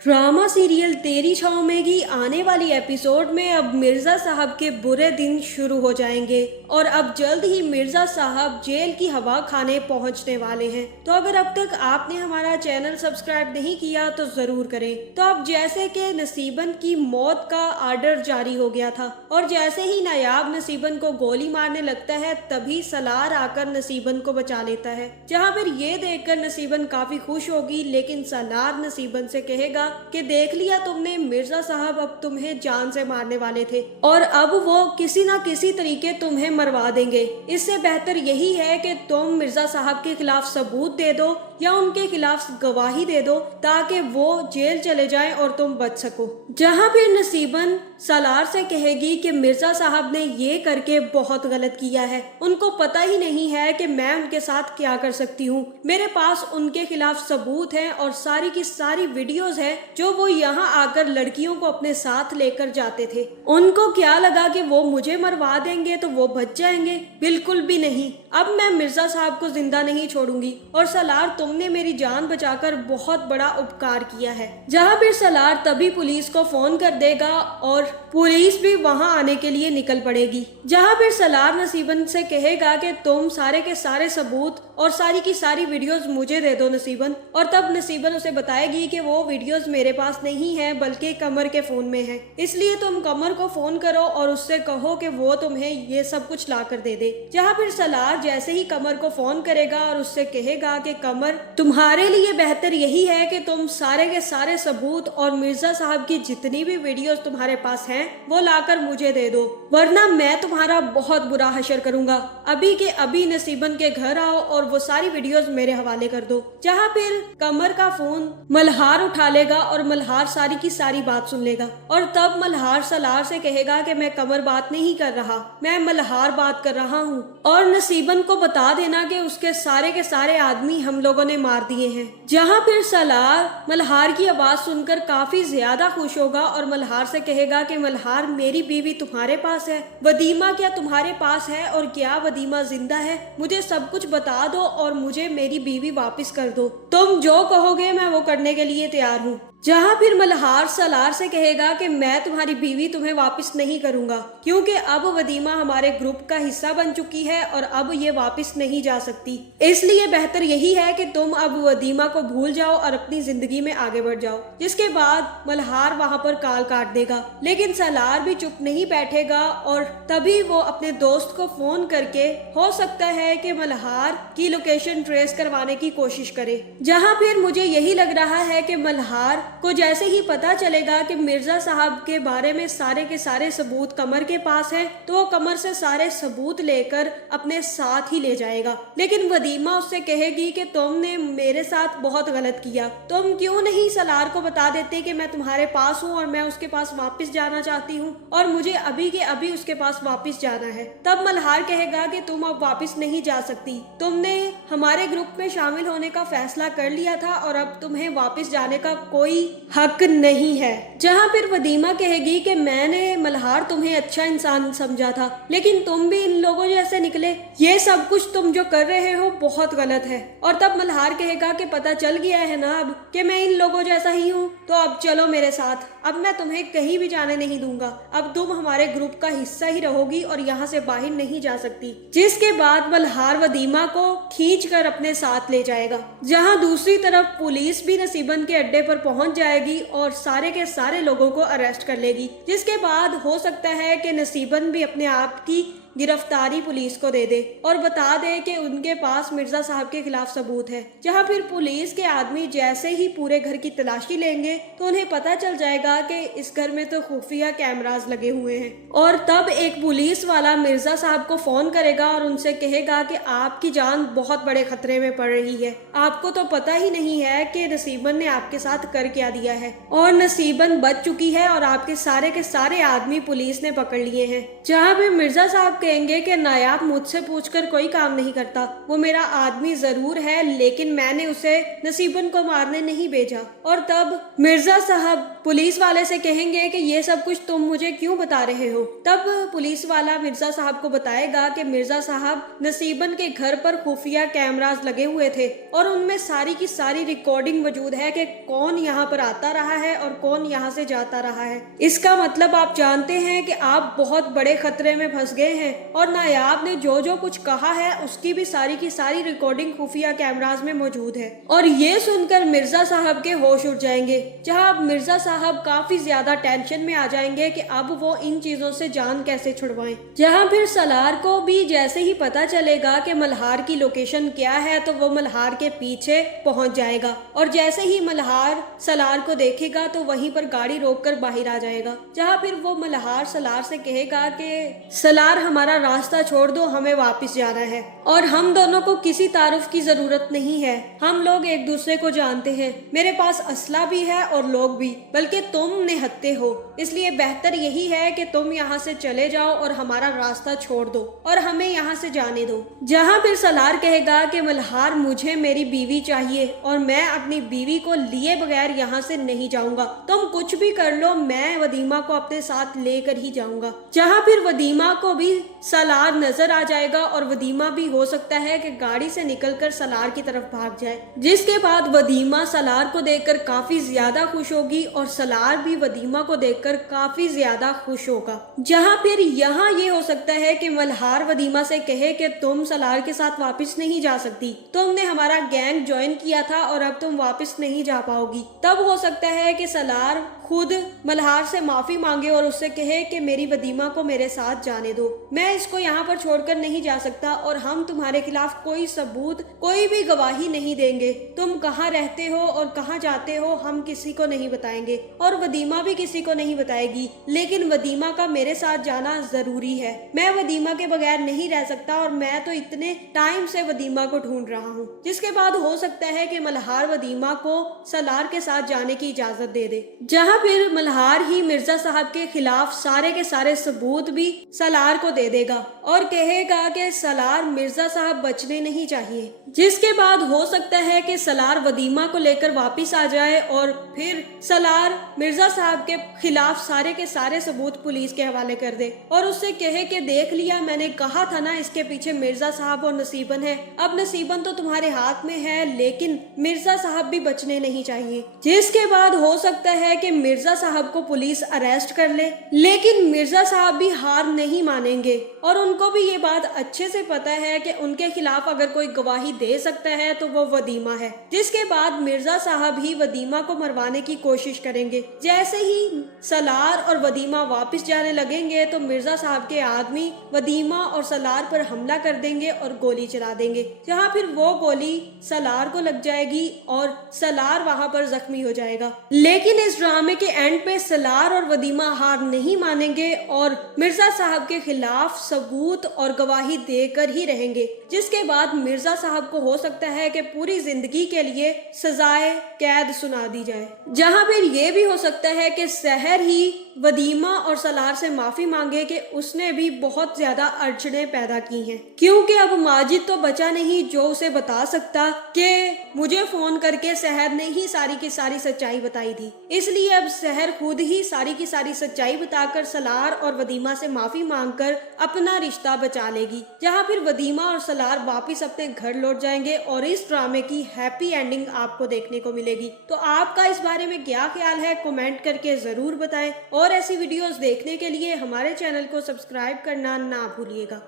Drama serial तेरी छाँव में की आने वाली एपिसोड में अब मिर्जा साहब के बुरे दिन शुरू हो जाएंगे और अब जल्द ही मिर्जा साहब जेल की हवा खाने पहुंचने वाले हैं। तो अगर अब तक आपने हमारा चैनल सब्सक्राइब नहीं किया तो जरूर करें। तो अब जैसे कि नसीबन की मौत का आर्डर जारी हो गया था और जैसे ही नायाब नसीबन को गोली मारने लगता है तभी सलार आकर नसीबन को बचा लेता है, जहाँ पर ये देखकर नसीबन काफी खुश होगी। लेकिन सलार नसीबन से कहेगा कि देख लिया तुमने, मिर्जा साहब अब तुम्हें जान से मारने वाले थे और अब वो किसी ना किसी तरीके तुम्हें मरवा देंगे। इससे बेहतर यही है कि तुम मिर्जा साहब के खिलाफ सबूत दे दो या उनके खिलाफ गवाही दे दो ताकि वो जेल चले जाएं और तुम बच सको। जहां फिर नसीबन सलार से कहेगी कि मिर्जा साहब ने ये करके बहुत गलत किया है, उनको पता ही नहीं है कि मैं उनके साथ क्या कर सकती हूँ। मेरे पास उनके खिलाफ सबूत है और सारी की सारी वीडियोस है जो वो यहाँ आकर लड़कियों को अपने साथ लेकर जाते थे। उनको क्या लगा कि वो मुझे मरवा देंगे तो वो बच जाएंगे? बिल्कुल भी नहीं। अब मैं मिर्जा साहब को जिंदा नहीं छोड़ूंगी और सलार तुमने मेरी जान बचाकर बहुत बड़ा उपकार किया है। जहाँ फिर सलार तभी पुलिस को फोन कर देगा और पुलिस भी वहाँ आने के लिए निकल पड़ेगी। जहाँ फिर सलार नसीबन से कहेगा कि तुम सारे के सारे सबूत और सारी की सारी वीडियोस मुझे दे दो नसीबन। और तब नसीबन उसे बताएगी कि वो वीडियोस मेरे पास नहीं है बल्कि कमर के फोन में है, इसलिए तुम कमर को फोन करो और उससे कहो कि वो तुम्हें ये सब कुछ ला कर दे दे। जहाँ फिर सलार जैसे ही कमर को फोन करेगा और उससे कहेगा कि कमर, तुम्हारे लिए बेहतर यही है कि तुम सारे के सारे सबूत और मिर्जा साहब की जितनी भी वीडियोस तुम्हारे पास हैं वो लाकर मुझे दे दो, वरना मैं तुम्हारा बहुत बुरा हशर करूंगा। अभी के अभी नसीबन के घर आओ और वो सारी वीडियोस मेरे हवाले कर दो। जहाँ फिर कमर का फोन मल्हार उठा लेगा और मल्हार सारी की सारी बात सुन लेगा और तब मल्हार सलार से कहेगा कि मैं कमर बात नहीं कर रहा, मैं मल्हार बात कर रहा हूँ और नसीबन को बता देना कि उसके सारे के सारे आदमी हम लोगों ने मार दिए हैं। जहाँ फिर सलार मल्हार की आवाज सुनकर काफी ज्यादा खुश होगा और मल्हार से कहेगा कि मल्हार, मेरी बीवी तुम्हारे पास है, वदीमा क्या तुम्हारे पास है और क्या वदीमा जिंदा है? मुझे सब कुछ बता दो और मुझे मेरी बीवी वापस कर दो। तुम जो कहोगे मैं वो करने के लिए तैयार हूँ। जहाँ फिर मल्हार सलार से कहेगा कि मैं तुम्हारी बीवी तुम्हें वापस नहीं करूंगा क्योंकि अब वदीमा हमारे ग्रुप का हिस्सा बन चुकी है और अब ये वापस नहीं जा सकती, इसलिए बेहतर यही है कि तुम अब वदीमा को भूल जाओ और अपनी जिंदगी में आगे बढ़ जाओ। जिसके बाद मल्हार वहाँ पर काल काट देगा, लेकिन सलार भी चुप नहीं बैठेगा और तभी वो अपने दोस्त को फोन करके हो सकता है कि मल्हार की लोकेशन ट्रेस करवाने की कोशिश करे। जहाँ फिर मुझे यही लग रहा है कि मल्हार को जैसे ही पता चलेगा कि मिर्जा साहब के बारे में सारे के सारे सबूत कमर के पास है तो वो कमर से सारे सबूत लेकर अपने साथ ही ले जाएगा। लेकिन वदीमा उससे कहेगी कि तुमने मेरे साथ बहुत गलत किया, तुम क्यों नहीं सलार को बता देते कि मैं तुम्हारे पास हूँ और मैं उसके पास वापस जाना चाहती हूँ और मुझे अभी के अभी उसके पास वापस जाना है। तब मल्हार कहेगा कि तुम अब वापस नहीं जा सकती, तुमने हमारे ग्रुप में शामिल होने का फैसला कर लिया था और अब तुम्हें वापस जाने का कोई हक नहीं है। जहाँ फिर वदीमा कहेगी कि मैंने मल्हार तुम्हें अच्छा इंसान समझा था लेकिन तुम भी इन लोगों जैसे निकले, ये सब कुछ तुम जो कर रहे हो बहुत गलत है। और तब मल्हार कहेगा कि पता चल गया है ना अब कि मैं इन लोगों जैसा ही हूँ, तो अब चलो मेरे साथ, अब मैं तुम्हें कहीं भी जाने नहीं दूंगा, अब तुम हमारे ग्रुप का हिस्सा ही रहोगी और यहाँ से बाहर नहीं जा सकती। जिसके बाद मल्हार वदीमा को खींच कर अपने साथ ले जाएगा। जहाँ दूसरी तरफ पुलिस भी नसीबन के अड्डे पर पहुंच जाएगी और सारे के सारे लोगों को अरेस्ट कर लेगी। जिसके बाद हो सकता है कि नसीबन भी अपने आप की गिरफ्तारी पुलिस को दे दे और बता दे कि उनके पास मिर्जा साहब के खिलाफ सबूत है। जहां फिर पुलिस के आदमी जैसे ही पूरे घर की तलाशी लेंगे तो उन्हें पता चल जाएगा कि इस घर में तो खुफिया कैमरास लगे हुए हैं और तब एक पुलिस वाला मिर्जा साहब को फोन करेगा और उनसे कहेगा कि आपकी जान बहुत बड़े खतरे में पड़ रही है, आपको तो पता ही नहीं है कि नसीबन ने आपके साथ कर क्या दिया है और नसीबन बच चुकी है और आपके सारे के सारे आदमी पुलिस ने पकड़ लिए हैं। जहाँ पे मिर्जा साहब साहब कहेंगे कि नायाब मुझसे पूछकर कोई काम नहीं करता, वो मेरा आदमी जरूर है लेकिन मैंने उसे नसीबन को मारने नहीं भेजा। और तब मिर्जा साहब पुलिस वाले से कहेंगे कि ये सब कुछ तुम मुझे क्यों बता रहे हो। तब पुलिस वाला मिर्जा साहब को बताएगा कि मिर्जा साहब नसीबन के घर पर खुफिया कैमरास लगे हुए थे और उनमें सारी की सारी रिकॉर्डिंग मौजूद है कि कौन यहाँ पर आता रहा है और कौन यहाँ से जाता रहा है। इसका मतलब आप जानते हैं कि आप बहुत बड़े खतरे में फंस गए हैं और नायाब ने जो जो कुछ कहा है उसकी भी सारी की सारी रिकॉर्डिंग खुफिया कैमरास में मौजूद है। और ये सुनकर मिर्जा साहब के होश उड़ जाएंगे, जहाँ अब मिर्जा साहब काफी ज्यादा टेंशन में आ जाएंगे कि अब वो इन चीजों से जान कैसे छुड़वाएं। जहाँ फिर सलार को भी जैसे ही पता चलेगा कि मल्हार की लोकेशन क्या है तो वो मल्हार के पीछे पहुंच जाएगा और जैसे ही मल्हार सलार को देखेगा तो वहीं पर गाड़ी रोककर बाहर आ जाएगा। जहाँ फिर वो मल्हार सलार से कहेगा कि सलार हमारा रास्ता छोड़ दो, हमें वापस जाना है और हम दोनों को किसी तारुफ की जरूरत नहीं है, हम लोग एक दूसरे को जानते हैं, मेरे पास असला भी है और लोग भी, बल्कि तुम निहत्ते हो, इसलिए बेहतर यही है कि तुम यहाँ से चले जाओ और हमारा रास्ता छोड़ दो और हमें यहाँ से जाने दो। जहाँ फिर सलार कहेगा कि मल्हार मुझे मेरी बीवी चाहिए और मैं अपनी बीवी को लिए बगैर यहाँ से नहीं जाऊंगा, तुम कुछ भी कर लो, मैं वदीमा को अपने साथ लेकर ही जाऊंगा। जहाँ फिर वदीमा को भी सलार नजर आ जाएगा और वदीमा भी हो सकता है कि गाड़ी से निकलकर सलार की तरफ भाग जाए, जिसके बाद वदीमा सलार को देखकर काफी ज्यादा खुश होगी और सलार भी वदीमा को देखकर काफी ज्यादा खुश होगा। जहाँ फिर यहाँ ये हो सकता है कि मल्हार वदीमा से कहे कि तुम सलार के साथ वापस नहीं जा सकती, तुमने हमारा गैंग ज्वाइन किया था और अब तुम वापस नहीं जा पाओगी। तब हो सकता है कि सलार खुद मल्हार से माफी मांगे और उससे कहे कि मेरी वदीमा को मेरे साथ जाने दो, मैं इसको यहाँ पर छोड़कर नहीं जा सकता और हम तुम्हारे खिलाफ कोई सबूत, कोई भी गवाही नहीं देंगे, तुम कहाँ रहते हो और कहाँ जाते हो हम किसी को नहीं बताएंगे और वदीमा भी किसी को नहीं बताएगी, लेकिन वदीमा का मेरे साथ जाना जरूरी है, मैं वदीमा के बगैर नहीं रह सकता और मैं तो इतने टाइम से वदीमा को ढूंढ रहा हूँ। जिसके बाद हो सकता है कि मल्हार वदीमा को सलार के साथ जाने की इजाजत दे दे। जहाँ फिर मल्हार ही मिर्जा साहब के खिलाफ सारे के सारे सबूत भी सलार को दे देगा और कहेगा कि सलार मिर्जा साहब बचने नहीं चाहिए। जिसके बाद हो सकता है कि सलार वदीमा को लेकर वापस आ जाए और फिर सलार मिर्जा साहब के खिलाफ सारे के सारे सबूत पुलिस के हवाले कर दे और उससे कहे कि देख लिया, मैंने कहा था ना इसके पीछे मिर्जा साहब और नसीबन है, अब नसीबन तो तुम्हारे हाथ में है लेकिन मिर्जा साहब भी बचने नहीं चाहिए। जिसके बाद हो सकता है कि मिर्जा साहब को पुलिस अरेस्ट कर ले, लेकिन मिर्जा साहब भी हार नहीं मानेंगे और उनको भी ये बात अच्छे से पता है कि उनके खिलाफ अगर कोई गवाही दे सकता है तो वो वदीमा है। जिसके बाद मिर्जा साहब ही वदीमा को मरवाने की कोशिश करेंगे। जैसे ही सलार और वदीमा वापस जाने लगेंगे तो मिर्जा साहब के आदमी वदीमा और सलार पर हमला कर देंगे और गोली चला देंगे, जहाँ फिर वो गोली सलार को लग जाएगी और सलार वहां पर जख्मी हो जाएगा। लेकिन इस ड्रामे के एंड पे सलार और वदीमा हार नहीं मानेंगे और मिर्जा साहब के खिलाफ सबूत और गवाही देकर ही रहेंगे। जिसके बाद मिर्जा साहब को हो सकता है कि पूरी जिंदगी के लिए सजाए कैद सुना दी जाए। जहाँ फिर ये भी हो सकता है कि सहर ही वदीमा और सलार से माफी मांगे कि उसने भी बहुत ज्यादा अड़चने पैदा की हैं, क्योंकि अब माजिद तो बचा नहीं जो उसे बता सकता कि मुझे फोन करके सहर ने ही सारी की सारी सच्चाई बताई थी। इसलिए अब सहर खुद ही सारी की सारी सच्चाई बताकर सलार और वदीमा से माफी मांगकर अपना रिश्ता बचा लेगी। जहाँ फिर वदीमा और सलार वापिस अपने घर लौट जाएंगे और इस ड्रामे की हैप्पी एंडिंग आपको देखने को मिलेगी। तो आपका इस बारे में क्या ख्याल है कमेंट करके जरूर बताएं और ऐसी वीडियोस देखने के लिए हमारे चैनल को सब्सक्राइब करना ना भूलिएगा।